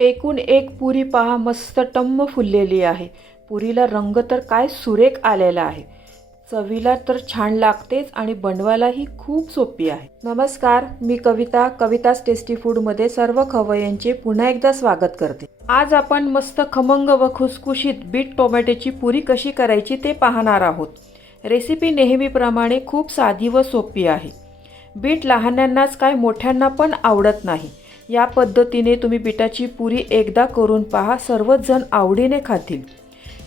एकूण एक पुरी पहा मस्त टम्म फुललेली आहे. पुरीला रंग तर काय सुरेख आलेला आहे. चवीला तर छान लागतेच आणि बनवायलाही खूप सोपी आहे. नमस्कार मी कविता कविताच टेस्टी फूडमध्ये सर्व खवय्यांचे पुन्हा एकदा स्वागत करते. आज आपण मस्त खमंग व खुसखुशीत बीट टोमॅटोची पुरी कशी करायची ते पाहणार आहोत. रेसिपी नेहमीप्रमाणे खूप साधी व सोपी आहे. बीट लहानांनाच काय मोठ्यांना पण आवडत नाही. या पद्धतीने तुम्ही पिठाची पुरी एकदा करून पहा सर्वच जण आवडीने खातील.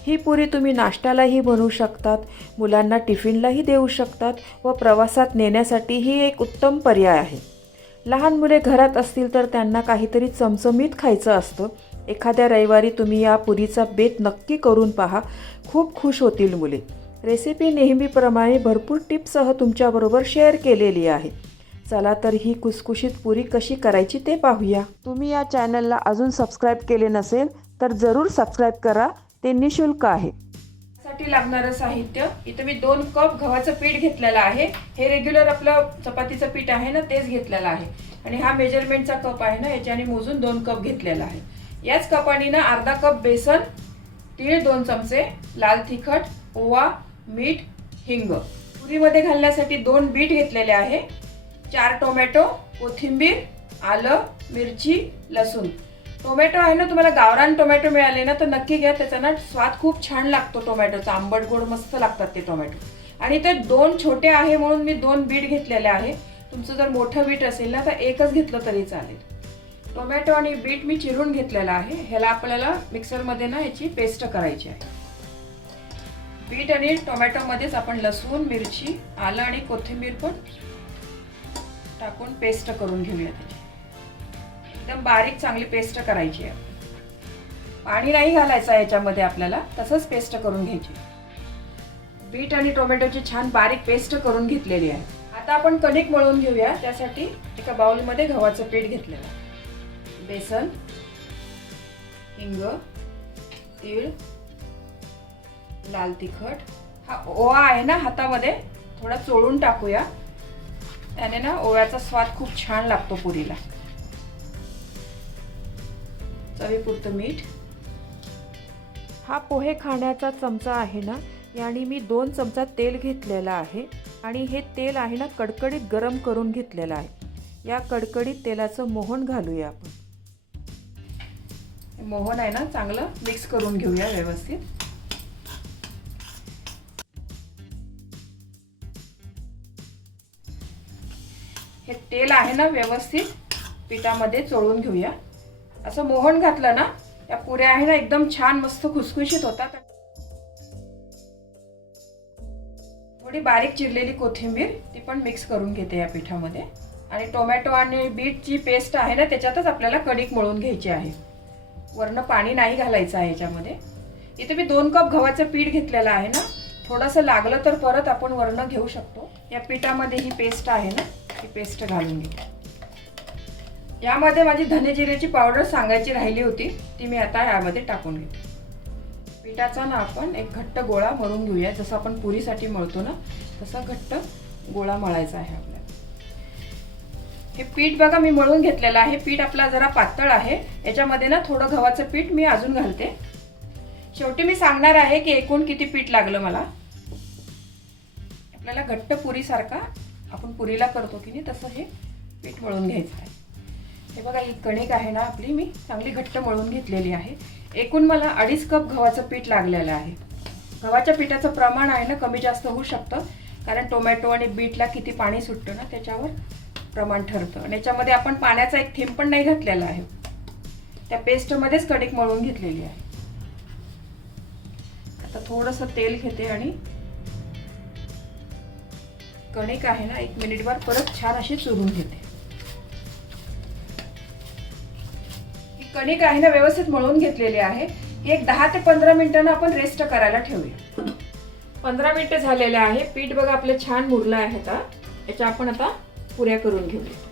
ही पुरी तुम्ही नाश्त्यालाही बनवू शकतात मुलांना टिफिनलाही देऊ शकतात व प्रवासात नेण्यासाठी ही एक उत्तम पर्याय आहे. लहान मुले घरात असतील तर त्यांना काहीतरी चमचमीत खायचं असतं. एखाद्या रविवारी तुम्ही या पुरीचा बेत नक्की करून पहा. खूप खुश होतील मुले. रेसिपी नेहमीप्रमाणे भरपूर टिप्ससह तुमच्याबरोबर शेअर केलेली आहे. चला तर ही कुसकुशीत पुरी कशी करायची ते पाहूया. तुम्ही या चॅनलला अजून सबस्क्राईब केले नसेल तर जरूर सबस्क्राईब करा. ते निशुल्क आहे. साठी लागणारं साहित्य इथं मी दोन कप गव्हाचं पीठ घेतलेलं आहे. हे रेग्युलर आपलं चपातीचं पीठ आहे ना तेच घेतलेलं आहे. आणि हा मेजरमेंटचा कप आहे ना याच्याने मोजून दोन कप घेतलेला आहे. याच कपाने ना अर्धा कप बेसन तीळ दोन चमचे लाल तिखट ओवा मीठ हिंग. पुरीमध्ये घालण्यासाठी दोन बीट घेतलेले आहे. चार टोमॅटो कोथिंबीर आलं मिरची लसूण. टोमॅटो आहे ना तुम्हाला गावरान टोमॅटो मिळाले ना तर नक्की घ्या. त्याचा ना स्वाद खूप छान लागतो टोमॅटोचा. आंबट गोड मस्त लागतात ते टोमॅटो. आणि ते दोन छोटे आहे म्हणून मी दोन बीट घेतलेले आहे. तुमचं जर मोठं बीट असेल ना तर एकच घेतलं तरी चालेल. टोमॅटो आणि बीट मी चिरून घेतलेला आहे. ह्याला आपल्याला मिक्सरमध्ये ना याची पेस्ट करायची आहे. बीट आणि टोमॅटोमध्येच आपण लसूण मिरची आलं आणि कोथिंबीर पण टाकून पेस्ट करून घेऊया त्याची. एकदम बारीक चांगली पेस्ट करायची आहे. पाणी नाही घालायचं याच्यामध्ये आपल्याला तसंच पेस्ट करून घ्यायची. बीट आणि टोमॅटोची छान बारीक पेस्ट करून घेतलेली आहे. आता आपण कणिक मळून घेऊया त्यासाठी एका बाउलमध्ये गव्हाचं पीठ घेतलेलं आहे. बेसन हिंग तीळ लाल तिखट. हा ओवा आहे ना हातामध्ये थोडा चोळून टाकूया. त्याने ना ओव्याचा स्वाद खूप छान लागतो पुरीला. चवीपुरतं मीठ. हा पोहे खाण्याचा चमचा आहे ना याने मी दोन चमचा तेल घेतलेला आहे आणि हे तेल आहे ना कडकडीत गरम करून घेतलेलं आहे. या कडकडीत तेलाचं मोहन घालूया आपण. मोहन आहे ना चांगलं मिक्स करून घेऊया व्यवस्थित. तेल आहे ना व्यवस्थित पिठामध्ये चोळून घेऊया. असं मोहन घातलं ना या पुऱ्या आहे ना एकदम छान मस्त खुसखुशीत होतात. थोडी बारीक चिरलेली कोथिंबीर ती पण मिक्स करून घेते या पिठामध्ये. आणि टोमॅटो आणि बीटची पेस्ट आहे ना त्याच्यातच आपल्याला कणिक मळून घ्यायची आहे. वरनं पाणी नाही घालायचं आहे याच्यामध्ये. इथे मी दोन कप गव्हाचं पीठ घेतलेलं आहे ना थोडंसं लागलं तर परत आपण वरनं घेऊ शकतो. या पिठामध्ये ही पेस्ट आहे ना ही पेस्ट घालून घे यामध्ये माझी धनेजिऱ्याची पावडर सांगायची राहिली होती ती मी आता यामध्ये टाकून घेते. पिठाचा ना आपण एक घट्ट गोळा मळून घेऊया. जसं आपण पुरीसाठी मळतो ना तसा घट्ट गोळा मळायचा आहे आपल्याला. हे पीठ बघा मी मळून घेतलेलं आहे. पीठ आपला जरा पातळ आहे. याच्यामध्ये ना थोडं गव्हाचं पीठ मी अजून घालते. शेवटी मी सांगणार आहे की एकूण किती पीठ लागलं मला. आपल्याला घट्ट पुरीसारखा आपण पुरीला करतो की नाही तसं हे पीठ मळून घ्यायचं आहे. हे बघा ही कणिक आहे ना आपली मी चांगली घट्ट मळून घेतलेली आहे. एकूण मला अडीच कप गव्हाचं पीठ लागलेलं आहे. गव्हाच्या पिठाचं प्रमाण आहे ना कमी जास्त होऊ शकतं कारण टोमॅटो आणि बीटला किती पाणी सुटतं ना त्याच्यावर प्रमाण ठरतं. आणि याच्यामध्ये आपण पाण्याचा एक थेंब पण नाही घातलेला आहे. त्या पेस्टमध्येच कणिक मळून घेतलेली आहे. आता थोडंसं तेल घेते आणि कणिक आहे ना एक मिनिटभर परत छान अशी चुरून घेते. ही कणिक आहे ना व्यवस्थित मळून घेतलेली आहे. एक दहा ते पंधरा मिनिटांना आपण रेस्ट करायला ठेवूया. पंधरा मिनिटं झालेले आहे. पीठ बघा आपले छान मुरलं आहे आता. याच्या आपण आता पुऱ्या करून घेऊया.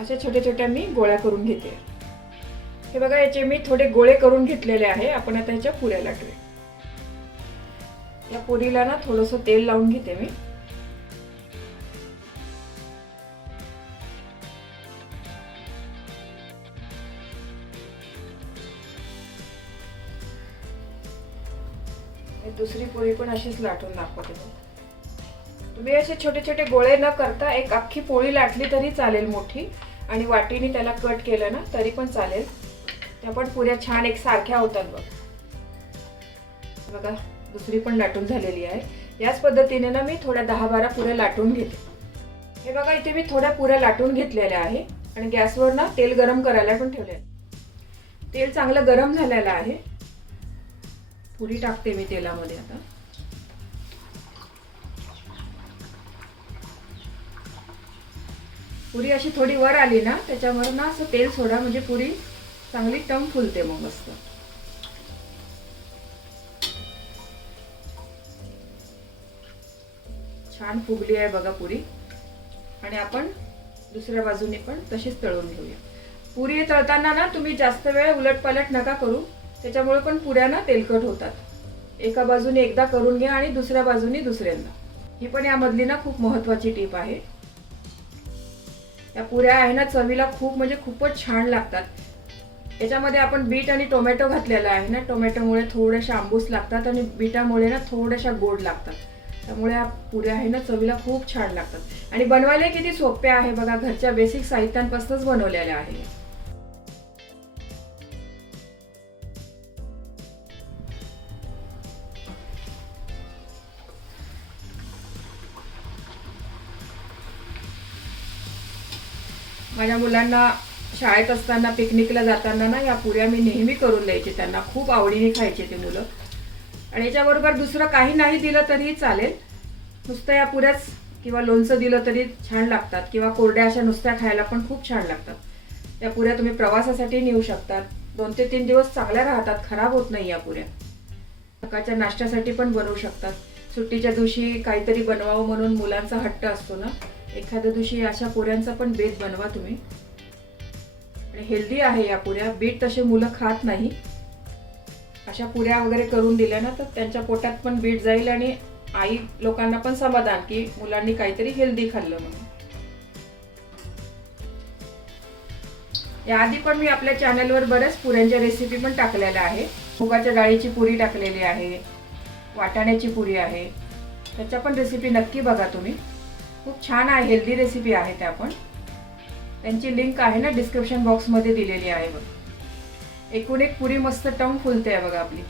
अशा छोट्या छोट्या मी गोळ्या करून घेते. हे बघा याचे मी थोडे गोळे करून घेतलेले आहे. आपण आता ह्याच्या पुऱ्या लागले या पुरीला ना थोडंसं तेल लावून घेते मी. दुसरी पोळी पण अशीच लाटून दाखवते. मग तुम्ही असे छोटे छोटे गोळे न करता एक अख्खी पोळी लाटली तरी चालेल मोठी. आणि वाटीने त्याला कट केलं ना तरी पण चालेल. त्या पण पुऱ्या छान एक सारख्या होतात बघ. बघा दुसरी पण लाटून झालेली आहे. याच पद्धतीने ना मी थोड्या दहा बारा पुऱ्या लाटून घेते. हे बघा इथे मी थोड्या पुऱ्या लाटून घेतलेल्या आहे. आणि गॅसवर ना तेल गरम करायला पण ठेवले तेल चांगलं गरम झालेलं आहे. पुरी टाकते मी तेलामध्ये आता. पुरी अशी थोडी वर आली ना त्याच्यावर ना असं तेल सोडा म्हणजे पुरी चांगली टम फुलते मग मस्त. छान फुगली आहे बघा पुरी. आणि आपण दुसऱ्या बाजूने पण तशीच तळून घेऊया. पुरी तळताना ना तुम्ही जास्त वेळ उलटपालट नका करू. त्याच्यामुळे पण पुऱ्या ना तेलकट होतात. एका बाजूने एकदा करून घ्या आणि दुसऱ्या बाजूने दुसऱ्यांदा. ही पण यामधली ना खूप महत्वाची टीप आहे. या पुऱ्या आहे ना चवीला खूप म्हणजे खूपच छान लागतात. याच्यामध्ये आपण बीट आणि टोमॅटो घातलेला आहे ना टोमॅटोमुळे थोड्याशा आंबूस लागतात आणि बीटामुळे ना थोड्याशा गोड लागतात. त्यामुळे या पुऱ्या आहे ना चवीला खूप छान लागतात. आणि बनवायला किती सोप्या आहे बघा घरच्या बेसिक साहित्यांपासूनच बनवलेल्या आहे. माझ्या मुलांना शाळेत असताना पिकनिकला जाताना ना या पुऱ्या मी नेहमी करून द्यायचे. त्यांना खूप आवडीने खायचे ते मुलं. आणि याच्याबरोबर दुसरं काही नाही दिलं तरीही चालेल. नुसतं या पुऱ्याच किंवा लोणचं दिलं तरी छान लागतात. किंवा कोरड्या अशा नुसत्या खायला पण खूप छान लागतात. या पुऱ्या तुम्ही प्रवासासाठी नेऊ शकतात. दोन ते तीन दिवस चांगल्या राहतात. खराब होत नाही या पुऱ्या. सकाळच्या नाश्त्यासाठी पण बनवू शकतात. सुट्टीच्या दिवशी काहीतरी बनवावं म्हणून मुलांचा हट्ट असतो ना. एखाद्या दिवशी अशा पुऱ्यांचा पण बेत बनवा तुम्ही. आणि हेल्दी आहे या पुऱ्या. बीट तसे मुलं खात नाही. अशा पुऱ्या वगैरे करून दिल्या ना तर त्यांच्या पोटात पण बीट जाईल आणि आई लोकांना पण समाधान की मुलांनी काहीतरी हेल्दी खाल्लं म्हणून. याआधी पण मी आपल्या चॅनलवर बऱ्याच पुऱ्यांच्या रेसिपी पण टाकलेल्या आहे. मुगाच्या डाळीची पुरी टाकलेली आहे. वाटाण्याची पुरी आहे. त्याच्या पण रेसिपी नक्की बघा तुम्ही. खूप छान आहे हेल्दी रेसिपी आहे त्या पण त्यांची लिंक आहे ना डिस्क्रिप्शन बॉक्समध्ये दिलेली आहे बघ. एकूण एक पुरी मस्त टम फुलते आहे बघा आपली.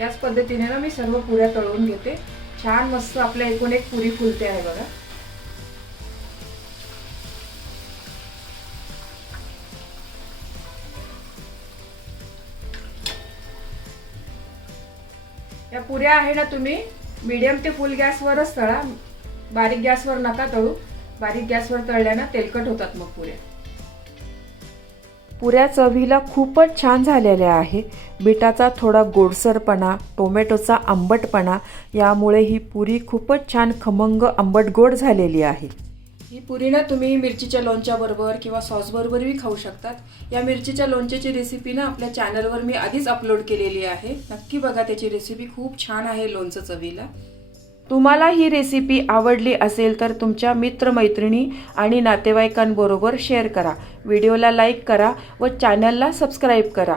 याच पद्धतीने ना मी सर्व पुऱ्या तळून घेते. छान मस्त आपल्या एकूण एक पुरी फुलते आहे बघा. या आहे ना तुम्ही. मिडियम ते फुल गॅसवरच तळा. बारीक गॅसवर नका तळू. बारीक गॅसवर तळल्यानं तेलकट होतात मग पुऱ्या. पुऱ्या चवीला खूपच छान झालेल्या आहे. बिटाचा थोडा गोडसरपणा टोमॅटोचा आंबटपणा यामुळे ही पुरी खूपच छान खमंग आंबट गोड झालेली आहे. ही पुरी ना तुम्ही मिरचीच्या लोणच्याबरोबर किंवा सॉसबरोबरही खाऊ शकतात. या मिरचीच्या लोणच्याची रेसिपी ना आपल्या चॅनलवर मी आधीच अपलोड केलेली आहे. नक्की बघा त्याची रेसिपी खूप छान आहे लोणचं चवीला. तुम्हाला ही रेसिपी आवडली असेल तर तुमच्या मित्रमैत्रिणी आणि नातेवाईकांबरोबर शेअर करा. व्हिडिओला लाईक करा व चॅनलला सबस्क्राईब करा.